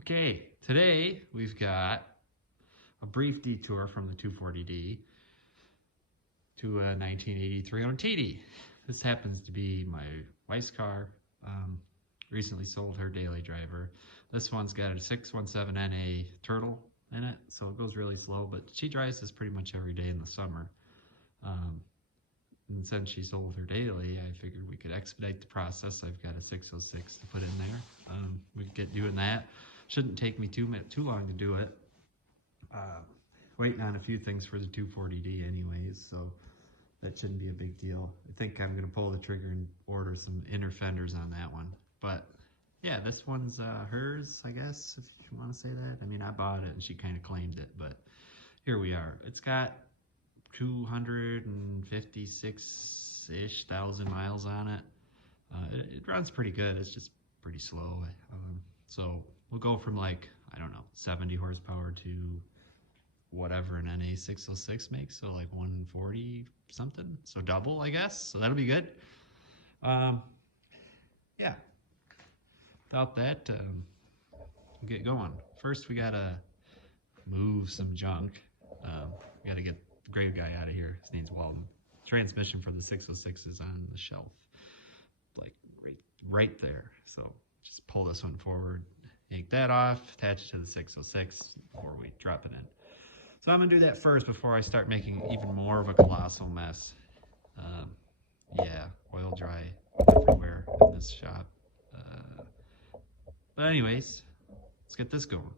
Okay, today we've got a brief detour from the 240D to a 1980 300TD. This happens to be my wife's car. Recently sold her daily driver. This one's got a 617 NA turtle in it, so it goes really slow, but she drives this pretty much every day in the summer. And since she sold her daily, I figured we could expedite the process. I've got a 606 to put in there. We could get doing that. Shouldn't take me too long to do it. Waiting on a few things for the 240D anyways, so that shouldn't be a big deal. I think I'm gonna pull the trigger and order some inner fenders on that one. But yeah, this one's hers, I guess, if you wanna say that. I mean, I bought it and she kind of claimed it, but here we are. It's got 256-ish thousand miles on it. It runs pretty good, it's just pretty slow. So we'll go from like, I don't know, 70 horsepower to whatever an NA 606 makes, so like 140 something, so double, I guess, so that'll be good. Yeah, without that, we'll get going. First we gotta move some junk. We gotta get the grave guy out of here. His name's Walton. Transmission for the 606 is on the shelf, like right there, so just pull this one forward, yank that off, attach it to the 606 before we drop it in. So I'm gonna do that first before I start making even more of a colossal mess. Yeah, oil dry everywhere in this shop. But anyways, let's get this going.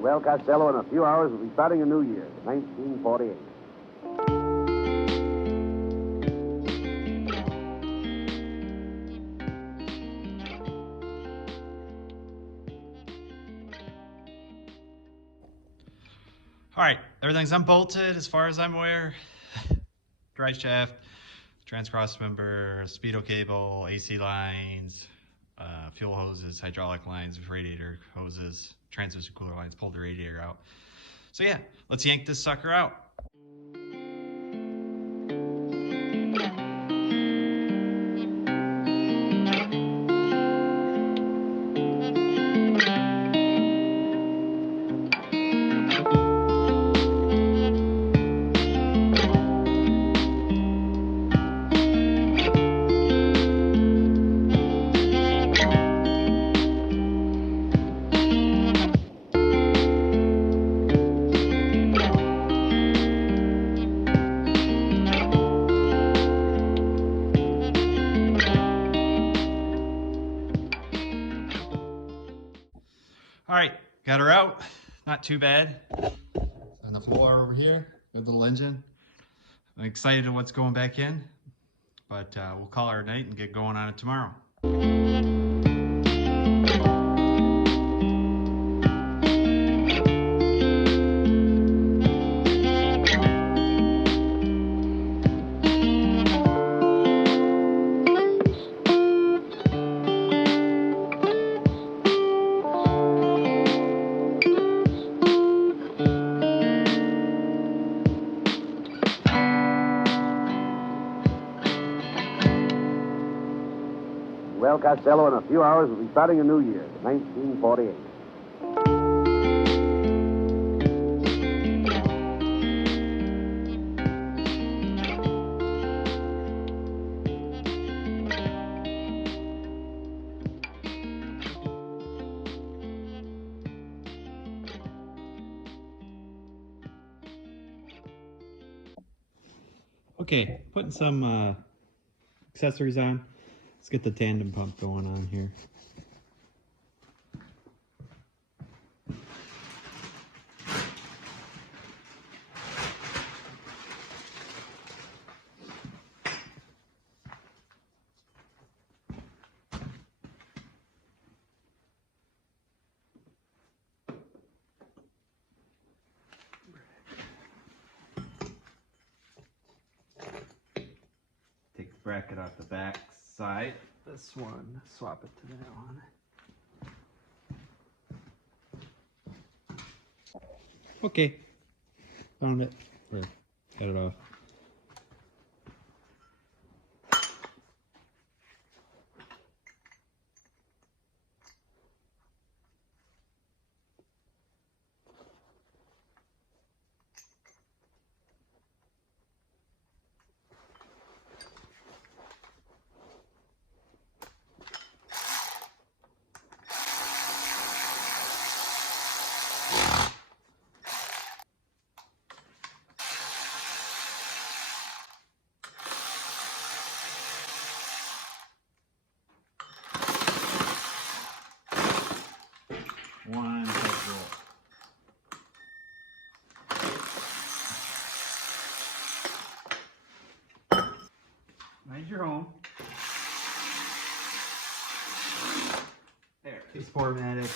Well, Costello, in a few hours, we'll be starting a new year, 1948. All right, everything's unbolted as far as I'm aware. Drive shaft, trans-cross member, speedo cable, AC lines, fuel hoses, hydraulic lines, radiator hoses, transmission cooler lines, pulled the radiator out. So yeah, let's yank this sucker out. All right, got her out. Not too bad. On the floor over here, good little engine. I'm excited at what's going back in, but we'll call her a night and get going on it tomorrow. Well, Costello, in a few hours, we'll be starting a new year, 1948. Okay, putting some accessories on. Let's get the tandem pump going on here. Take the bracket off the back side. This one, swap it to that one. Okay, found it. Or got it off. One tight roll. Mind your home. There. It's 4-matic, and they do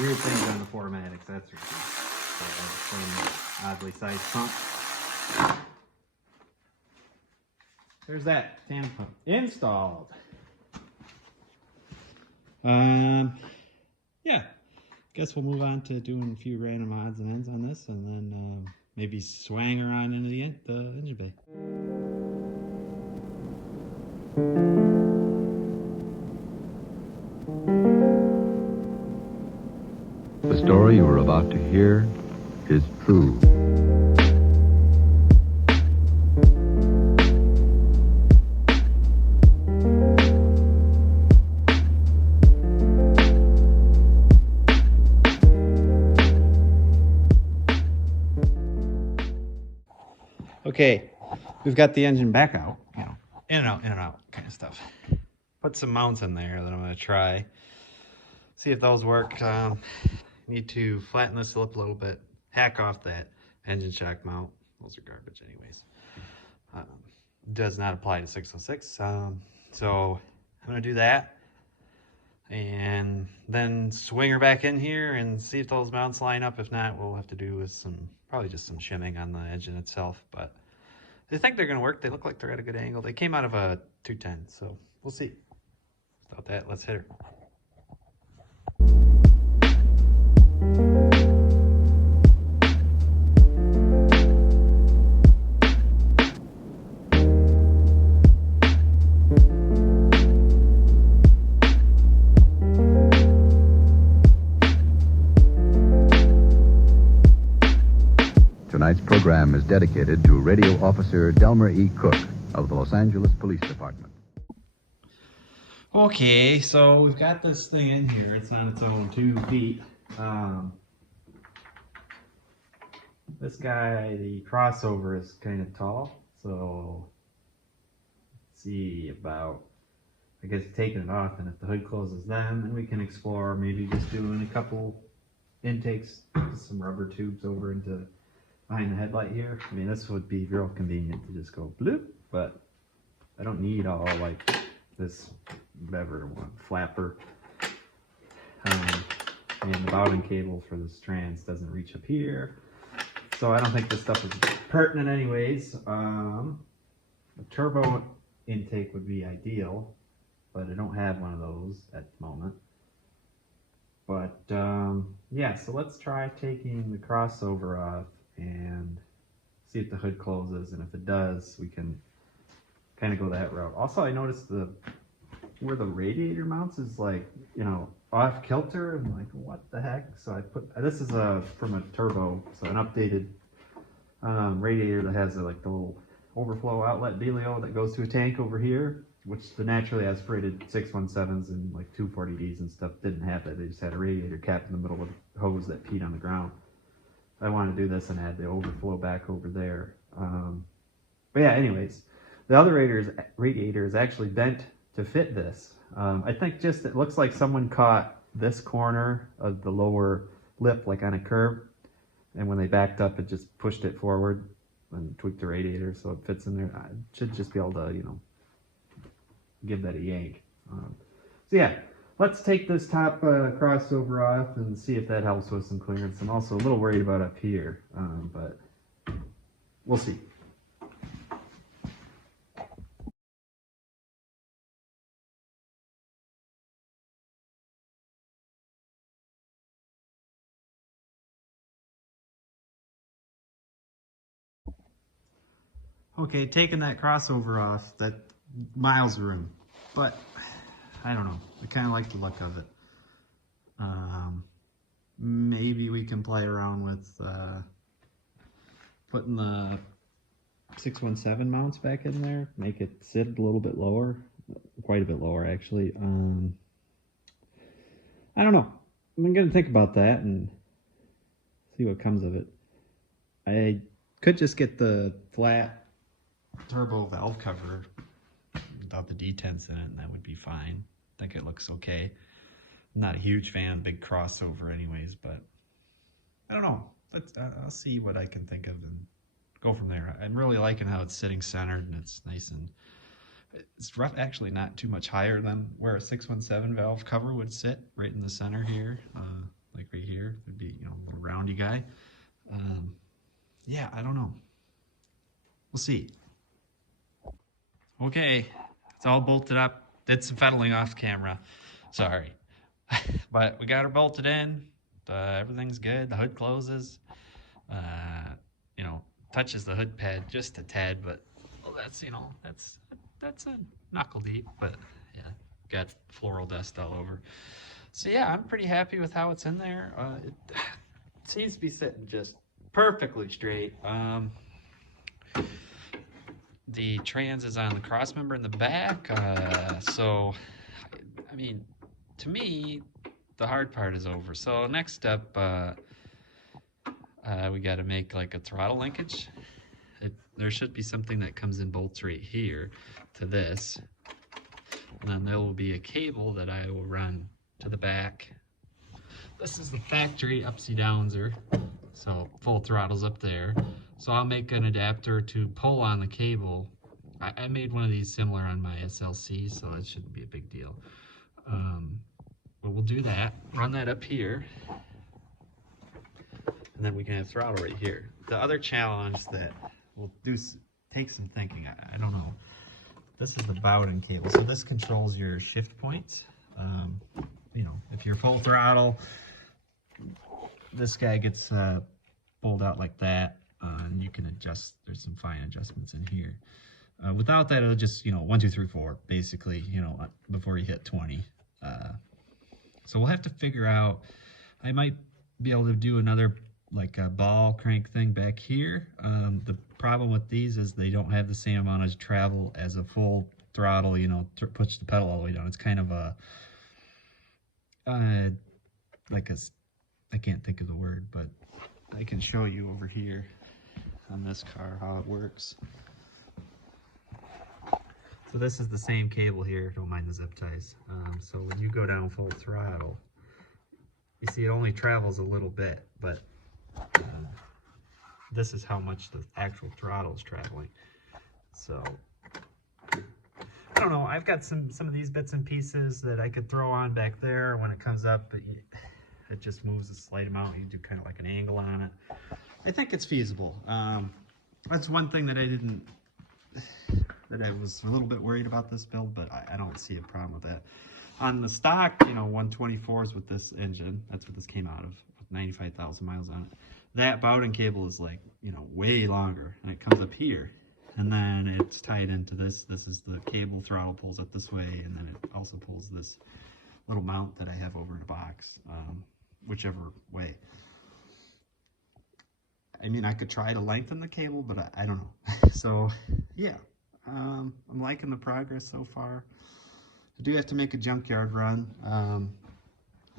weird things on the 4-matics, that's for sure. So, oddly sized pump. There's that tandem pump installed. Yeah. Guess we'll move on to doing a few random odds and ends on this, and then maybe swang around into the engine bay. The story you are about to hear is true. Okay, we've got the engine back out, you know, in and out kind of stuff. Put some mounts in there that I'm going to try. See if those work. Need to flatten this up a little bit, hack off that engine shock mount. Those are garbage anyways. Does not apply to 606. So I'm going to do that. And then swing her back in here and see if those mounts line up. If not, we'll have to do with probably just some shimming on the engine itself. But I think they're going to work. They look like they're at a good angle. They came out of a 210, so we'll see. Without that, let's hit her. Tonight's program is dedicated to Radio Officer Delmer E. Cook of the Los Angeles Police Department. Okay, so we've got this thing in here. It's on its own 2 feet. This guy, the crossover is kind of tall, so let's see about, I guess, taking it off, and if the hood closes then we can explore maybe just doing a couple intakes, some rubber tubes over into behind the headlight here. I mean, this would be real convenient to just go bloop, but I don't need all like this, whatever one, flapper. And the bowden cable for this trans doesn't reach up here. So I don't think this stuff is pertinent anyways. A turbo intake would be ideal, but I don't have one of those at the moment. But yeah, so let's try taking the crossover off and see if the hood closes, and if it does, we can kind of go that route. Also, I noticed where the radiator mounts is like, you know, off kilter, and like, what the heck? So I put, this is from a turbo, so an updated radiator that has like the little overflow outlet dealio that goes to a tank over here, which the naturally aspirated 617s and like 240Ds and stuff didn't have that. They just had a radiator cap in the middle of a hose that peed on the ground. I want to do this and add the overflow back over there. But yeah, anyways, the other radiator is actually bent to fit this. I think just it looks like someone caught this corner of the lower lip like on a curve, and when they backed up, it just pushed it forward and tweaked the radiator so it fits in there. I should just be able to, you know, give that a yank. So yeah, let's take this top crossover off and see if that helps with some clearance. I'm also a little worried about up here, but we'll see. Okay, taking that crossover off, that miles of room, but I don't know. I kind of like the look of it. Maybe we can play around with putting the 617 mounts back in there, make it sit a little bit lower, quite a bit lower actually. I don't know. I'm gonna think about that and see what comes of it. I could just get the flat turbo valve cover without the detents in it, and that would be fine. I think it looks okay. I'm not a huge fan of big crossover anyways, but I don't know. I'll see what I can think of and go from there. I'm really liking how it's sitting centered and it's nice, and it's rough, actually not too much higher than where a 617 valve cover would sit, right in the center here, like right here. It'd be, you know, a little roundy guy. Yeah, I don't know. We'll see. Okay, it's all bolted up. Did some fiddling off camera. Sorry. But we got her bolted in. Everything's good. The hood closes. You know, touches the hood pad just a tad, but well, that's, you know, that's a knuckle deep, but yeah, got floral dust all over. So yeah, I'm pretty happy with how it's in there. It seems to be sitting just perfectly straight. The trans is on the cross member in the back, so I mean, to me, the hard part is over. So next up, we got to make like a throttle linkage. There should be something that comes in bolts right here to this, and then there will be a cable that I will run to the back. This is the factory upsy downser, so full throttle's up there. So I'll make an adapter to pull on the cable. I made one of these similar on my SLC, so it shouldn't be a big deal. But we'll do that, run that up here, and then we can have throttle right here. The other challenge that will take some thinking, I don't know. This is the Bowden cable, so this controls your shift points. You know, if you're full throttle, this guy gets pulled out like that, and you can adjust. There's some fine adjustments in here. Without that, it'll just, you know, 1, 2, 3, 4, basically, you know, before you hit 20. So we'll have to figure out, I might be able to do another, like a ball crank thing back here. The problem with these is they don't have the same amount of travel as a full throttle, you know, to push the pedal all the way down. It's kind of a, like a, I can't think of the word, but I can show you over here on this car how it works. So this is the same cable here, don't mind the zip ties. So when you go down full throttle, you see it only travels a little bit, but this is how much the actual throttle is traveling. So, I don't know, I've got some of these bits and pieces that I could throw on back there when it comes up, but it just moves a slight amount. You do kind of like an angle on it. I think it's feasible. That's one thing that I was a little bit worried about this build, but I don't see a problem with that. On the stock, you know, 124s with this engine, that's what this came out of, with 95,000 miles on it. That Bowden cable is like, you know, way longer, and it comes up here, and then it's tied into this. This is the cable, throttle pulls up this way, and then it also pulls this little mount that I have over in a box, whichever way. I mean, I could try to lengthen the cable, but I don't know. So, yeah, I'm liking the progress so far. I do have to make a junkyard run.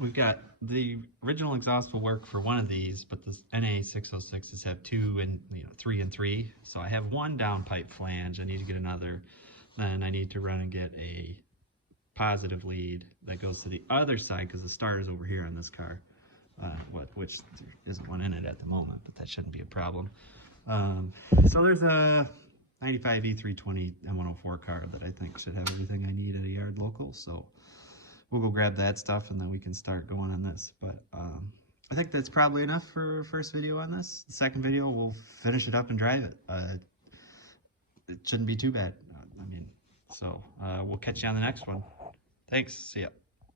we've got the original exhaust will work for one of these, but the NA606s have 2 and 3 and 3. So I have one downpipe flange. I need to get another. Then I need to run and get a positive lead that goes to the other side because the starter's over here on this car, which there isn't one in it at the moment, but that shouldn't be a problem. So there's a 95 E320 M104 car that I think should have everything I need at a yard local. So we'll go grab that stuff and then we can start going on this. But I think that's probably enough for first video on this. The second video, we'll finish it up and drive it. It shouldn't be too bad. So we'll catch you on the next one. Thanks. See ya.